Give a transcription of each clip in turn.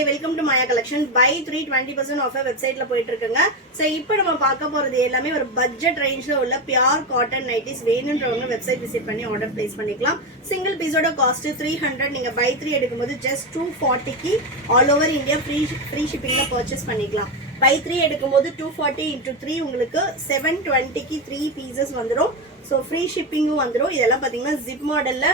மக்களே welcome to Maya collection by 3 20% offer வெப்சைட்ல போயிட்டு இருக்குங்க. சோ இப்போ நம்ம பார்க்க போறது எல்லாமே ஒரு பட்ஜெட் ரேஞ்ச்ல உள்ள பியூர் காட்டன் நைட்டிஸ் வேணும்ன்றவங்க வெப்சைட் விசிட் பண்ணி ஆர்டர் பிளேஸ் பண்ணிக்கலாம். சிங்கிள் பீஸோட காஸ்ட் 300. நீங்க பை 3 எடுக்கும்போது ஜஸ்ட் 240 க்கு ஆல் ஓவர் இந்தியா ஃப்ரீ ஷிப்பிங்ல பர்ச்சேஸ் பண்ணிக்கலாம். பை 3 எடுக்கும்போது 240 × 3 உங்களுக்கு 720 க்கு 3 பீசஸ் வந்துரும். சோ ஃப்ரீ ஷிப்பிங்கும் வந்துரும். இதெல்லாம் பாத்தீங்கன்னா ஜிப் மாடல்ல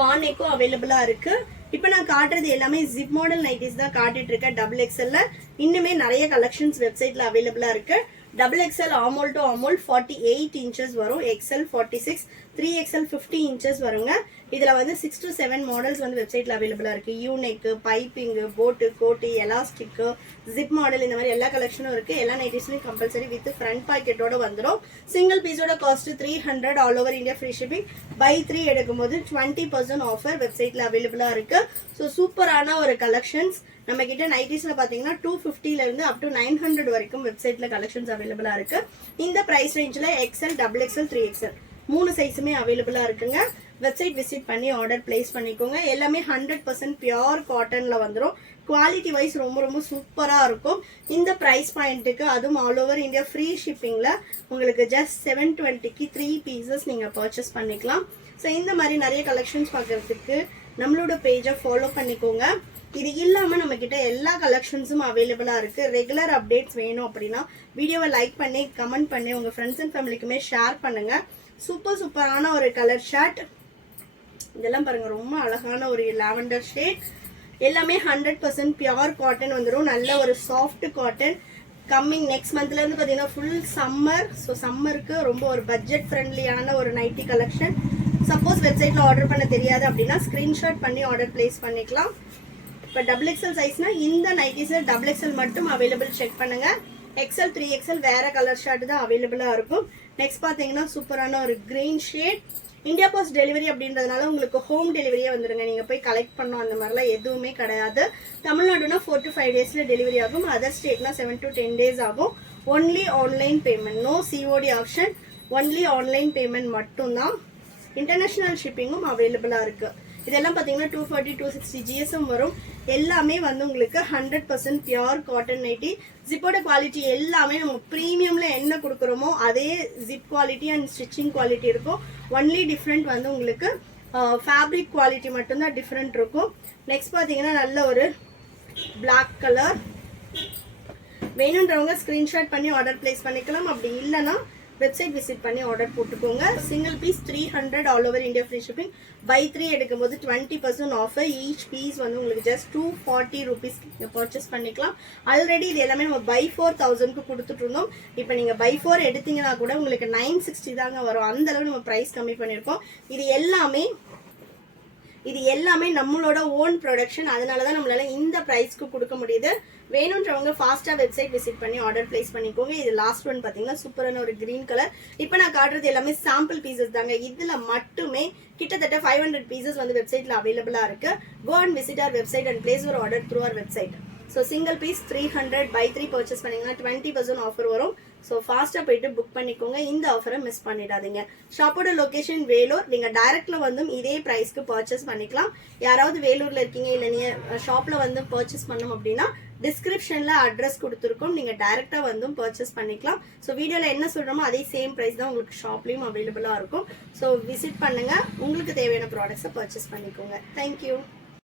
பானேக்கும் அவைலபிளா இருக்கு. இப்போ நான் காட்டுறது எல்லாமே ஜிப் மாடல் நைட்டிஸ் தான் காட்டிட்டு இருக்கேன். XXL இன்னுமே நிறைய கலெக்ஷன்ஸ் வெப்சைட்ல அவைலபிளா இருக்கு. XXL ஆமோல் டு ஆமோல் 48 இன்ச்சஸ் வரும். XL 46, 3XL 50 இன்ச்சஸ் வருங்க. இதுல வந்து 6 to 7 மாடல்ஸ் வந்து வெப்சைட்ல அவைலபிளா இருக்கு. யூனெக், பைப்பிங், போட்டு, கோட்டு, எலாஸ்டிக், ஜிப் மாடல் இந்த மாதிரி எல்லா கலெக்ஷனும் இருக்கு. எல்லா நைட்டிஸ்லயும் கம்பல்சரி வித் ஃப்ரண்ட் பாக்கெட்டோட வந்துடும். சிங்கிள் பீஸோட cost 300 all over India free shipping. Buy 3 எடுக்கும்போது 20% ஆஃபர் வெப்சைட்ல அவைலபிளா இருக்கு. ஸோ சூப்பரான ஒரு கலெக்ஷன்ஸ். நம்ம கிட்ட நைட்டிஸ்ல பாத்தீங்கன்னா 250ல இருந்து அப் டு 900 வரைக்கும் வெப்சைட்ல கலெக்ஷன்ஸ் அவைலபிளா இருக்கு. இந்த பிரைஸ் ரேஞ்ச்ல XL, XXL, 3XL 3 சைஸுமே அவைலபிளா இருக்குங்க. வெப்சைட் விசிட் பண்ணி ஆர்டர் பிளேஸ் பண்ணிக்கோங்க. எல்லாமே 100% பியூர் காட்டன்ல வந்துடும். குவாலிட்டி வைஸ் ரொம்ப ரொம்ப சூப்பரா இருக்கும். இந்த பிரைஸ் பாயிண்ட்டுக்கு அதுவும் ஆல் ஓவர் இந்தியா ஃப்ரீ ஷிப்பிங்ல உங்களுக்கு ஜஸ்ட் 720 க்கு 3 பீசஸ் நீங்க பர்ச்சேஸ் பண்ணிக்கலாம். ஸோ இந்த மாதிரி நிறைய கலெக்ஷன்ஸ் பார்க்கறதுக்கு நம்மளோட பேஜை ஃபாலோ பண்ணிக்கோங்க. இது இல்லாம நம்ம கிட்ட எல்லா கலெக்ஷன்ஸும் அவைலபிளா இருக்கு. ரெகுலர் அப்டேட்ஸ் வேணும் அப்படின்னா வீடியோவை லைக் பண்ணி கமெண்ட் பண்ணி உங்க ஃப்ரெண்ட்ஸ் அண்ட் ஃபேமிலிக்குமே ஷேர் பண்ணுங்க. சூப்பரான ஒரு கலர் ஷர்ட். இதெல்லாம் பாருங்க ரொம்ப அழகான ஒரு லாவெண்டர் ஷேட். எல்லாமே 100% பியூர் காட்டன் வந்துடும். நல்ல ஒரு சாஃப்ட் காட்டன். கம்மிங் நெக்ஸ்ட் மந்த்ல இருந்து பாத்தீங்கன்னா ஃபுல் சம்மர். ஸோ சம்மருக்கு ரொம்ப ஒரு பட்ஜெட் ஃப்ரெண்ட்லியான ஒரு நைட்டி கலெக்ஷன். சப்போஸ் வெப்சைட்ல ஆர்டர் பண்ண தெரியாது அப்படின்னா ஸ்கிரீன்ஷாட் பண்ணி ஆர்டர் பிளேஸ் பண்ணிக்கலாம். இப்போ XXL சைஸ்னா இந்த நைட்டிஸ்ல XXL மட்டும் அவைலபிள் செக் பண்ணுங்க. XL, 3XL வேற கலர் ஷர்ட் தான் அவைலபிளா இருக்கும். நெக்ஸ்ட் பாத்தீங்கன்னா சூப்பரான ஒரு green shade. India post delivery அப்படின்றதுனால உங்களுக்கு ஹோம் டெலிவரியே வந்துருங்க. நீங்க போய் கலெக்ட் பண்ணணும் அந்த மாதிரிலாம் எதுவுமே கிடையாது. தமிழ்நாடுனா 4 to 5 டேஸ்ல டெலிவரி ஆகும். அதர் ஸ்டேட்னா 7 to 10 days ஆகும். Only online payment, no COD option. Only online payment மட்டும்தான். இன்டர்நேஷனல் ஷிப்பிங்கும் அவைலபிளா இருக்கு. இதெல்லாம் பாத்தீங்கன்னா 240, 260 GSM வரும். எல்லாமே வந்து உங்களுக்கு 100% பியூர் காட்டன் நைட்டி. ஜிப்போட குவாலிட்டி எல்லாமே நம்ம பிரீமியம்ல என்ன கொடுக்குறோமோ அதே zip quality and stitching quality இருக்கும். ஒன்லி டிஃப்ரெண்ட் வந்து உங்களுக்கு ஃபேப்ரிக் குவாலிட்டி மட்டும்தான் டிஃப்ரெண்ட் இருக்கும். நெக்ஸ்ட் பாத்தீங்கன்னா நல்ல ஒரு பிளாக் கலர். வேணுன்றவங்க ஸ்கிரீன்ஷாட் பண்ணி ஆர்டர் பிளேஸ் பண்ணிக்கலாம். அப்படி இல்லைன்னா வெப்சைட் விசிட் பண்ணி ஆர்டர் போட்டுக்கோங்க. Single piece 300 all over India free shipping. Buy 3 எடுக்கும்போது 20% ஆஃபர். ஈச் பீஸ் வந்து உங்களுக்கு ஜஸ்ட் 240 rupees பர்ச்சேஸ் பண்ணிக்கலாம். ஆல்ரெடி இது எல்லாமே நம்ம பை 4000க்கு கொடுத்துட்டு இருந்தோம். இப்போ நீங்க பை 4 எடுத்தீங்கன்னா கூட உங்களுக்கு 960 தாங்க வரும். அந்த அளவு நம்ம பிரைஸ் கம்மி பண்ணிருக்கோம். இது எல்லாமே நம்மளோட ஓன் ப்ரொடக்ஷன். அதனாலதான் நம்மளால இந்த பிரைஸ்க்கு கொடுக்க முடியுது. வேணும்ன்றவங்க ஃபாஸ்டா வெப்சைட் விசிட் பண்ணி ஆர்டர் பிளேஸ் பண்ணிக்கோங்க. இது லாஸ்ட் ஒன் பாத்தீங்கன்னா சூப்பரான ஒரு கிரீன் கலர். இப்போ நான் காட்டுறது எல்லாமே சாம்பிள் பீசஸ் தாங்க. இதுல மட்டுமே கிட்டத்தட்ட 500 பீசஸ் வந்து வெப்சைட்ல அவைலபிளா இருக்கு. Go and visit our website and place ஒரு order through our website. So single piece 300 buy 3 purchase பண்ணீங்கன்னா 20% ஆஃபர் வரும். ஸோ ஃபாஸ்டா போயிட்டு புக் பண்ணிக்கோங்க. இந்த ஆஃபரை மிஸ் பண்ணிடாதீங்க. ஷாப்போட லொகேஷன் வேலூர். நீங்க டைரக்ட்ல வந்து இதே பிரைஸ்க்கு பர்ச்சேஸ் பண்ணிக்கலாம். யாராவது வேலூர்ல இருக்கீங்க இல்ல நீங்க ஷாப்ல வந்து பர்ச்சேஸ் பண்ணணும் அப்படின்னா டிஸ்கிரிப்ஷன்ல அட்ரஸ் கொடுத்துருக்கோம். நீங்க டைரக்டா வந்து பர்ச்சேஸ் பண்ணிக்கலாம். ஸோ வீடியோல என்ன சொல்றோமோ அதே சேம் பிரைஸ் தான் உங்களுக்கு ஷாப்லயும் அவைலபிளா இருக்கும். ஸோ விசிட் பண்ணுங்க. உங்களுக்கு தேவையான ப்ராடக்ட்ஸை பர்ச்சேஸ் பண்ணிக்கோங்க. தேங்க்யூ.